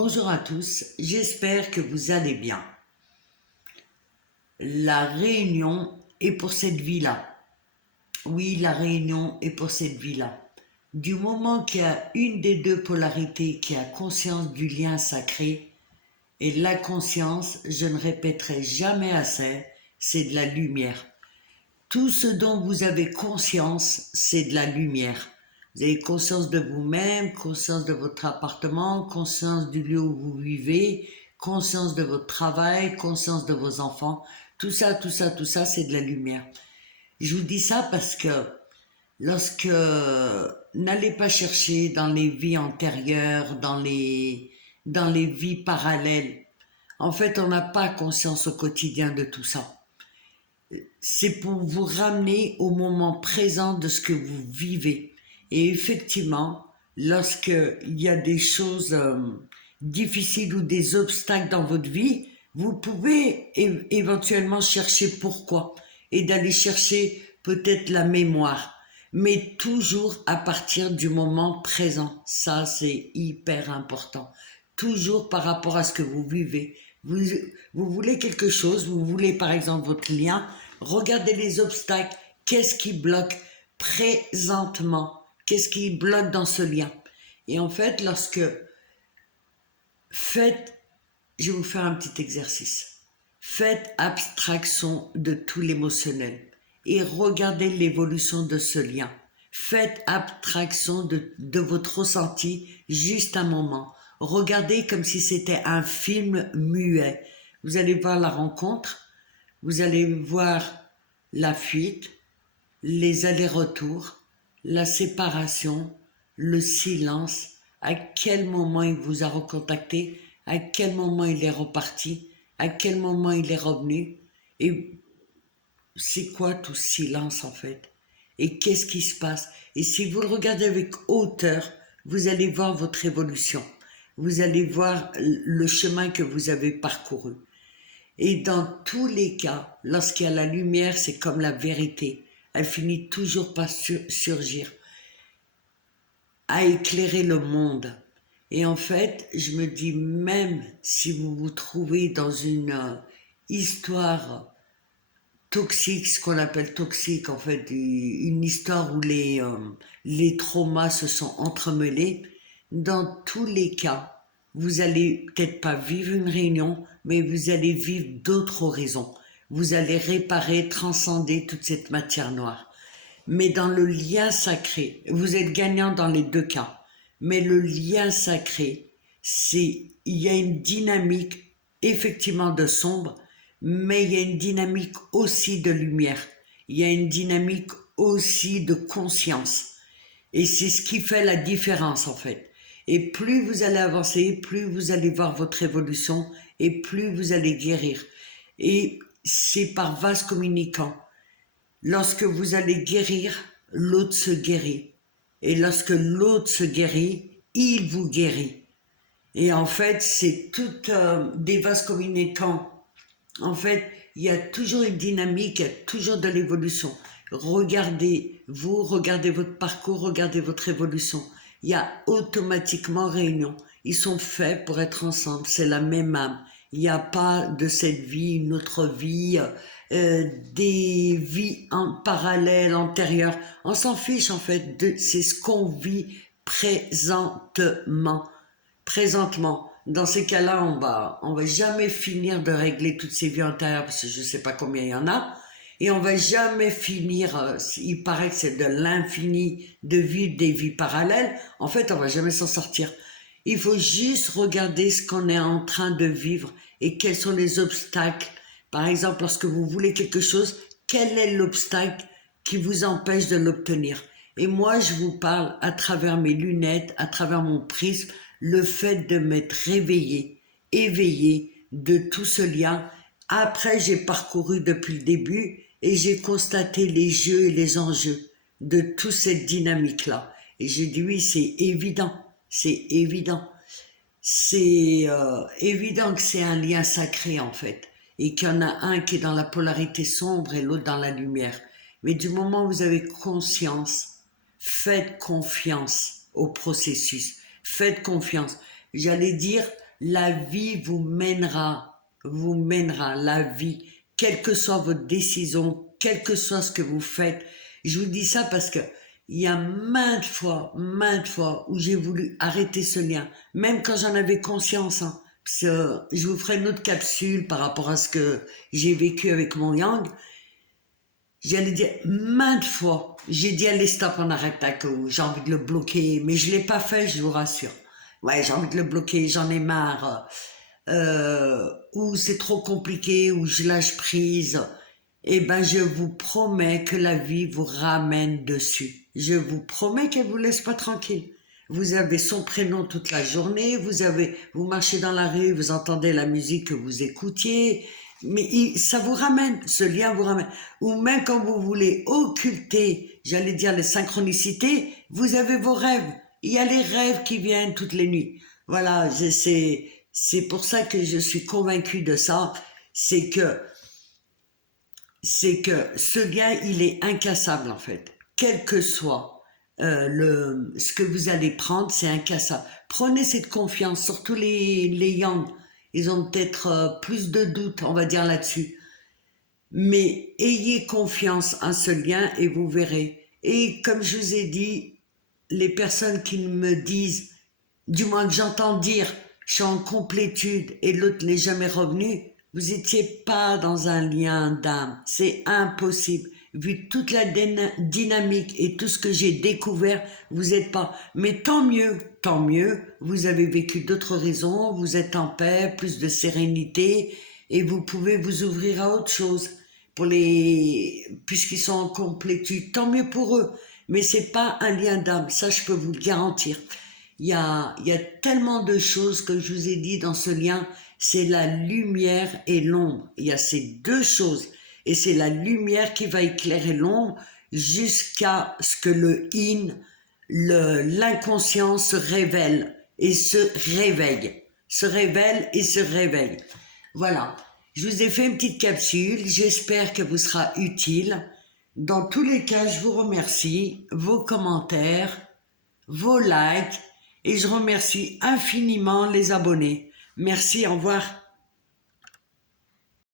Bonjour à tous, j'espère que vous allez bien. La réunion est pour cette vie-là. Oui, la réunion est pour cette vie-là. Du moment qu'il y a une des deux polarités qui a conscience du lien sacré, et la conscience, je ne répéterai jamais assez, c'est de la lumière. Tout ce dont vous avez conscience, c'est de la lumière. Vous avez conscience de vous-même, conscience de votre appartement, conscience du lieu où vous vivez, conscience de votre travail, conscience de vos enfants. Tout ça, tout ça, tout ça, c'est de la lumière. Je vous dis ça parce que lorsque n'allez pas chercher dans les vies antérieures, dans les vies parallèles. En fait, on n'a pas conscience au quotidien de tout ça. C'est pour vous ramener au moment présent de ce que vous vivez. Et effectivement, lorsqu'il y a des choses difficiles ou des obstacles dans votre vie, vous pouvez éventuellement chercher pourquoi et d'aller chercher peut-être la mémoire, mais toujours à partir du moment présent. Ça, c'est hyper important. Toujours par rapport à ce que vous vivez. Vous voulez quelque chose, vous voulez par exemple votre lien, regardez les obstacles, qu'est-ce qui bloque présentement, qu'est-ce qui bloque dans ce lien. Et en fait, faites, je vais vous faire un petit exercice, faites abstraction de tout l'émotionnel et regardez l'évolution de ce lien. Faites abstraction de votre ressenti juste un moment. Regardez comme si c'était un film muet. Vous allez voir la rencontre, vous allez voir la fuite, les allers-retours, la séparation, le silence, à quel moment il vous a recontacté, à quel moment il est reparti, à quel moment il est revenu, et c'est quoi tout ce silence en fait? Et qu'est-ce qui se passe? Et si vous le regardez avec hauteur, vous allez voir votre évolution. Vous allez voir le chemin que vous avez parcouru. Et dans tous les cas, lorsqu'il y a la lumière, c'est comme la vérité. Elle finit toujours par surgir, à éclairer le monde. Et en fait, je me dis, même si vous vous trouvez dans une histoire toxique, ce qu'on appelle toxique, en fait, une histoire où les traumas se sont entremêlés, dans tous les cas, vous allez peut-être pas vivre une réunion, mais vous allez vivre d'autres horizons. Vous allez réparer, transcender toute cette matière noire. Mais dans le lien sacré, vous êtes gagnant dans les deux cas. Mais le lien sacré, il y a une dynamique effectivement de sombre, mais il y a une dynamique aussi de lumière. Il y a une dynamique aussi de conscience. Et c'est ce qui fait la différence en fait. Et plus vous allez avancer, plus vous allez voir votre évolution et plus vous allez guérir. Et c'est par vase communicant. Lorsque vous allez guérir, l'autre se guérit. Et lorsque l'autre se guérit, il vous guérit. Et en fait, c'est tout des vases communicants. En fait, il y a toujours une dynamique, il y a toujours de l'évolution. Regardez-vous, regardez votre parcours, regardez votre évolution. Il y a automatiquement réunion. Ils sont faits pour être ensemble, c'est la même âme. Il n'y a pas de cette vie, une autre vie, des vies en parallèle, antérieures. On s'en fiche en fait, c'est ce qu'on vit présentement. Présentement. Dans ces cas-là, on va jamais finir de régler toutes ces vies antérieures parce que je sais pas combien il y en a. Et on va jamais finir, il paraît que c'est de l'infini de vivre des vies parallèles. En fait, on va jamais s'en sortir. Il faut juste regarder ce qu'on est en train de vivre et quels sont les obstacles. Par exemple, lorsque vous voulez quelque chose, quel est l'obstacle qui vous empêche de l'obtenir? Et moi, je vous parle à travers mes lunettes, à travers mon prisme, le fait de m'être réveillé, éveillé de tout ce lien. Après, j'ai parcouru depuis le début et j'ai constaté les jeux et les enjeux de toute cette dynamique-là. Et j'ai dit oui, c'est évident, c'est évident. C'est évident que c'est un lien sacré en fait. Et qu'il y en a un qui est dans la polarité sombre et l'autre dans la lumière. Mais du moment où vous avez conscience, faites confiance au processus. Faites confiance. J'allais dire, La vie vous mènera la vie, quelle que soit votre décision, quel que soit ce que vous faites. Je vous dis ça parce que il y a maintes fois où j'ai voulu arrêter ce lien, même quand j'en avais conscience. Hein. Parce que je vous ferai une autre capsule par rapport à ce que j'ai vécu avec mon yang. J'allais dire maintes fois, j'ai dit allez stop, on arrête là, que j'ai envie de le bloquer, mais je l'ai pas fait, je vous rassure. Ouais, j'ai envie de le bloquer, j'en ai marre. Ou c'est trop compliqué, ou je lâche prise. Eh ben, je vous promets que la vie vous ramène dessus. Je vous promets qu'elle vous laisse pas tranquille. Vous avez son prénom toute la journée, vous marchez dans la rue, vous entendez la musique que vous écoutiez, mais ça vous ramène, ce lien vous ramène. Ou même quand vous voulez occulter, j'allais dire les synchronicités, vous avez vos rêves. Il y a les rêves qui viennent toutes les nuits. Voilà, c'est pour ça que je suis convaincue de ça. C'est que ce lien, il est incassable en fait. Quel que soit ce que vous allez prendre, c'est incassable. Prenez cette confiance, surtout les Yang. Ils ont peut-être plus de doutes, on va dire, là-dessus. Mais ayez confiance en ce lien et vous verrez. Et comme je vous ai dit, les personnes qui me disent, du moins que j'entends dire, je suis en complétude et l'autre n'est jamais revenu, vous n'étiez pas dans un lien d'âme. C'est impossible. Vu toute la dynamique et tout ce que j'ai découvert, vous n'êtes pas. Mais tant mieux, vous avez vécu d'autres raisons, vous êtes en paix, plus de sérénité, et vous pouvez vous ouvrir à autre chose. Puisqu'ils sont en complétude, tant mieux pour eux. Mais c'est pas un lien d'âme, ça je peux vous le garantir. Il y a tellement de choses que je vous ai dit dans ce lien, c'est la lumière et l'ombre. Il y a ces deux choses. Et c'est la lumière qui va éclairer l'ombre jusqu'à ce que le yin, l'inconscient se révèle et se réveille. Se révèle et se réveille. Voilà. Je vous ai fait une petite capsule. J'espère qu'elle vous sera utile. Dans tous les cas, je vous remercie. Vos commentaires, vos likes. Et je remercie infiniment les abonnés. Merci, au revoir.